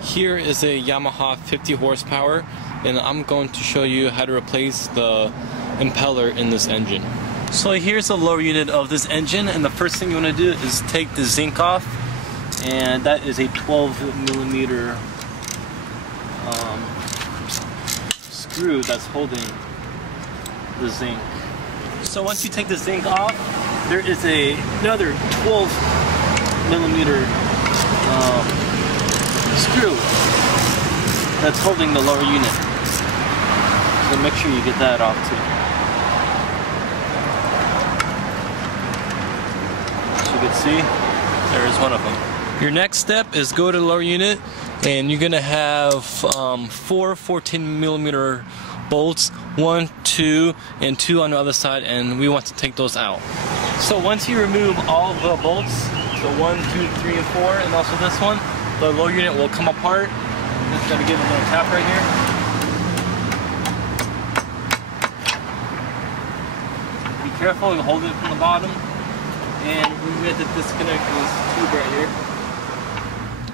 Here is a Yamaha 50 horsepower, and I'm going to show you how to replace the impeller in this engine. So here's the lower unit of this engine, and the first thing you want to do is take the zinc off, and that is a 12mm screw that's holding the zinc. So once you take the zinc off, there is another 12mm screw that's holding the lower unit. So make sure you get that off too. As you can see, there is one of them. Your next step is go to the lower unit, and you're gonna have four 14mm bolts, 1, 2, and 2 on the other side, and we want to take those out. So once you remove all the bolts, the 1, 2, 3, and 4, and also this one, the lower unit will come apart. Just gotta give it a little tap right here. Be careful and hold it from the bottom. And we have to disconnect this tube right here.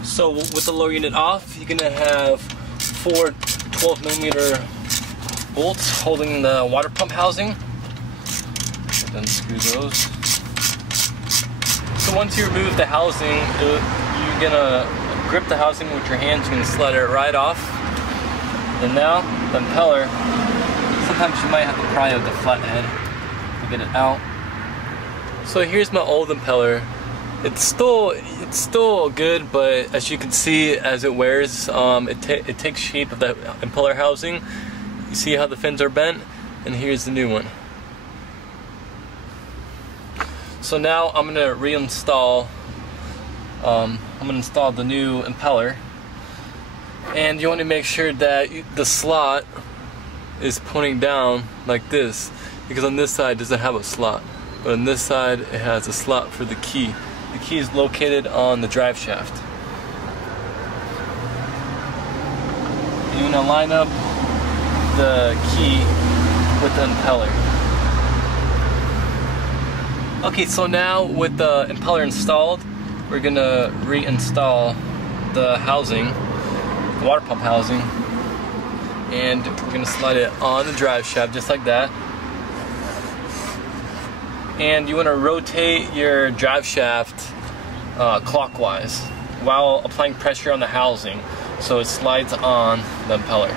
So with the lower unit off, you're gonna have 4 12mm bolts holding the water pump housing. Unscrew those. So once you remove the housing, you're gonna grip the housing with your hands. You're gonna slide it right off. And now the impeller. Sometimes you might have to pry out the flathead to get it out. So here's my old impeller. It's still good, but as you can see, as it wears, it takes shape of that impeller housing. You see how the fins are bent, and here's the new one. So now I'm gonna reinstall. I'm gonna install the new impeller, and you want to make sure that the slot is pointing down like this, because on this side it doesn't have a slot, but on this side it has a slot for the key. The key is located on the drive shaft. You're gonna line up the key with the impeller. Okay, so now with the impeller installed, we're gonna reinstall the housing, the water pump housing, and we're gonna slide it on the drive shaft just like that. And you want to rotate your drive shaft clockwise while applying pressure on the housing so it slides on the impeller.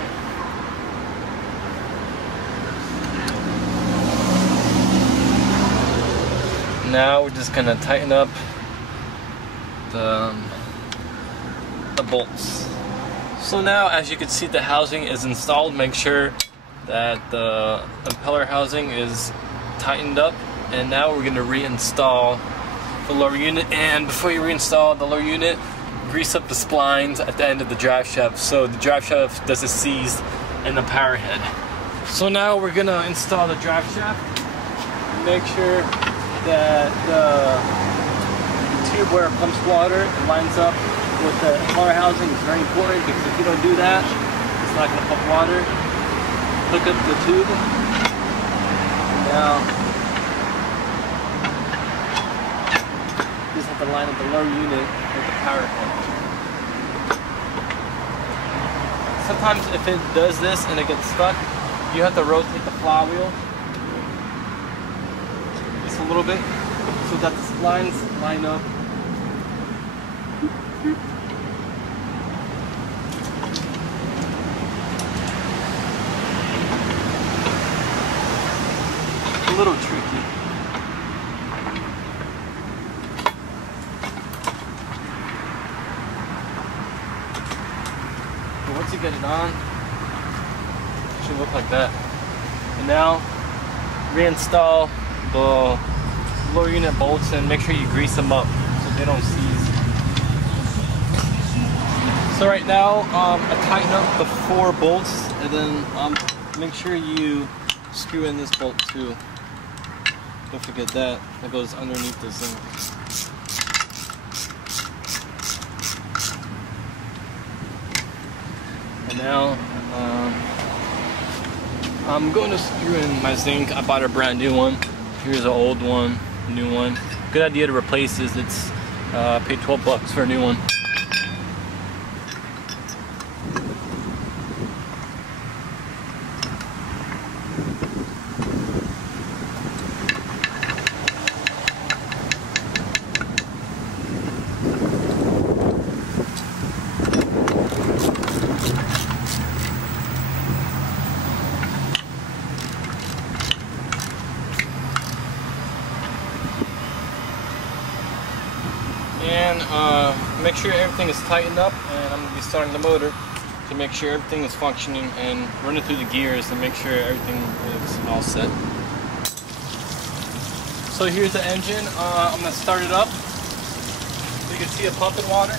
Now we're just gonna tighten up the bolts. So now, as you can see, the housing is installed. Make sure that the impeller housing is tightened up. And now we're gonna reinstall the lower unit. And before you reinstall the lower unit, grease up the splines at the end of the drive shaft so the drive shaft doesn't seize in the power head. So now we're gonna install the drive shaft. Make sure that the tube where it pumps water lines up with the impeller housing. Is very important, because if you don't do that, it's not gonna pump water. Hook up the tube. Now just have to line up the lower unit with the power head. Sometimes if it does this and it gets stuck, you have to rotate the flywheel just a little bit so that the splines line up. It's a little tricky. Once you get it on, it should look like that. And now, reinstall the lower unit bolts and make sure you grease them up so they don't seize. So right now, I tighten up the 4 bolts, and then make sure you screw in this bolt too. Don't forget that. That goes underneath the zinc. And now I'm going to screw in my zinc. I bought a brand new one. Here's an old one, new one. Good idea to replace this. It's paid $12 for a new one. sure everything is tightened up, and I'm going to be starting the motor to make sure everything is functioning and running through the gears to make sure everything is all set. So here's the engine. I'm going to start it up. You can see it pumping water.